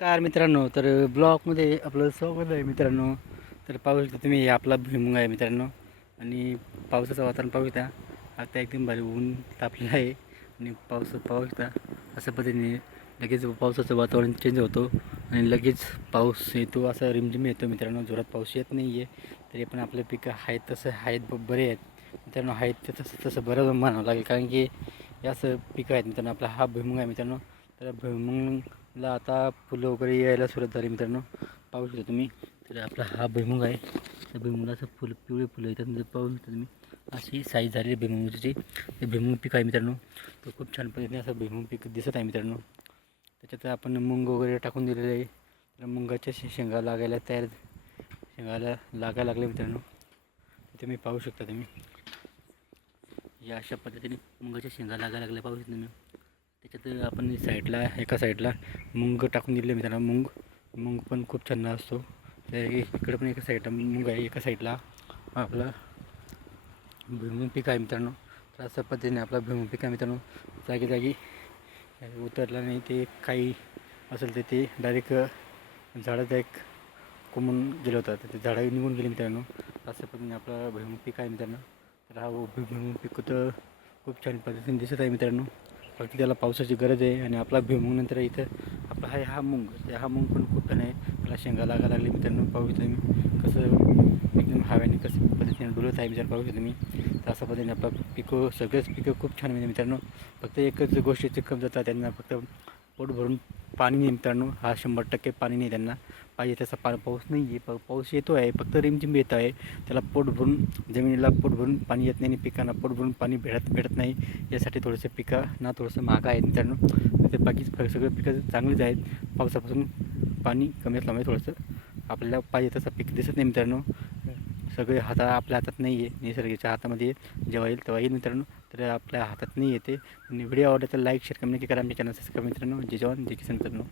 नमस्कार मित्रांनो तर ब्लॉगमध्ये आपलं स्वागत आहे मित्रांनो. तर पाहू शकता तुम्ही आपला भुईमुंग आहे मित्रांनो. आणि पावसाचं वातावरण पाहू शकता. आता एकदम भारी ऊन तापलेलं आहे. आणि पाऊस पाहू शकता अशा पद्धतीने लगेच पावसाचं वातावरण चेंज होतो. आणि लगेच पाऊस येतो असा रिमझिम येतो मित्रांनो. जोरात पाऊस येत नाही आहे तरी पण आपले पिकं आहेत तसं आहेत ब- बरे आहेत. मित्रांनो आहेत ते तसं तसं बरं म्हणावं लागेल. कारण की हे असं पिकं आहेत मित्रांनो आपला हा भुईमुंग आहे मित्रांनो. तर भुईमुगला आता फुलं वगैरे यायला सुरुवात झाली मित्रांनो. पाहू शकता तुम्ही. तर आपला हा भुईमुग आहे. त्या भुईमुगाचं फुलं पिवळे फुलं येतात. म्हणजे पाहू शकता तुम्ही. अशी साईज झालेली भुईमुगाची. ते भुईमुग पीक आहे मित्रांनो. तो खूप छान पद्धतीने असं भुईमुग पीक दिसत आहे मित्रांनो. त्याच्यात आपण मुंग वगैरे टाकून दिलेलं आहे. तर मुंगाच्या शेंगा लागायला तयार शेंगाला लागायला लागले मित्रांनो. ते तुम्ही पाहू शकता तुम्ही. या अशा पद्धतीने मुंगाच्या शेंगा लागायला लागल्या. पाहू शकता तुम्ही. त्याच्यात आपण साईडला एका साईडला मुंग टाकून दिले मित्रांनो मुंग. मुंग पण खूप छान असतो. इकडे इकडं पण एका साईडला मुंग आहे एका साईडला आपला भुईमुंग पीक आहे मित्रांनो. तर अशा पद्धतीने आपला भुईमुंग पीक आहे मित्रांनो. जागी जागी उतरला नाही ते काही असेल तर ते डायरेक्ट झाडं एक कोंबून गेलं होतं. तर ते झाडं निघून गेले मित्रांनो. अशा पद्धतीने आपला भुईमुंग पीक आहे मित्रांनो. तर हा भुई- पीक तर खूप छान पद्धतीने दिसत आहे मित्रांनो. फक्त त्याला पावसाची गरज आहे आणि आपला भुईमुग नंतर इथं आपला आहे हा मुंग हा मुंग पण खूप छान आहे. मला शेंगा लागायला लागली मित्रांनो पाहू शकता मी कसं एकदम हव्याने कसं पद्धतीने डुलत आहे मित्रांनो पाहू शकता मी तर अशा पद्धतीने आपला पिकं सगळेच पिकं खूप छान म्हणजे मित्रांनो फक्त एकच गोष्टीचे कम जातात त्यांना फक्त पोट भरून पाणी नाही मित्रांनो. हा शंभर टक्के पाणी नाही त्यांना. पाहिजे तसा पा पाऊस नाही आहे प पाऊस येतो आहे. फक्त रिमझिम येत आहे. त्याला पोट भरून जमिनीला पोट भरून पाणी येत नाही आणि पिकांना पोट भरून पाणी भेटत भेटत नाही. यासाठी थोडंसं पिकांना थोडंसं महाग आहे मित्रांनो. ते बाकी सगळं पिकं चांगलीच आहेत. पावसापासून पाणी कमी असल्यामुळे थोडंसं आपल्याला पाहिजे तसं पीक दिसत नाही मित्रांनो. सगळे हाता आपल्या हातात नाही आहे निसर्गाच्या हातामध्ये जेव्हा येईल तेव्हा येईल मित्रांनो. तर आपल्या हातात नाही येते. आणि व्हिडिओ आवडला तर लाईक शेअर कमी नक्की करा. आमच्या चॅनल सबस्क्राईब मित्रांनो. जे जवान जय किसन मित्रांनो.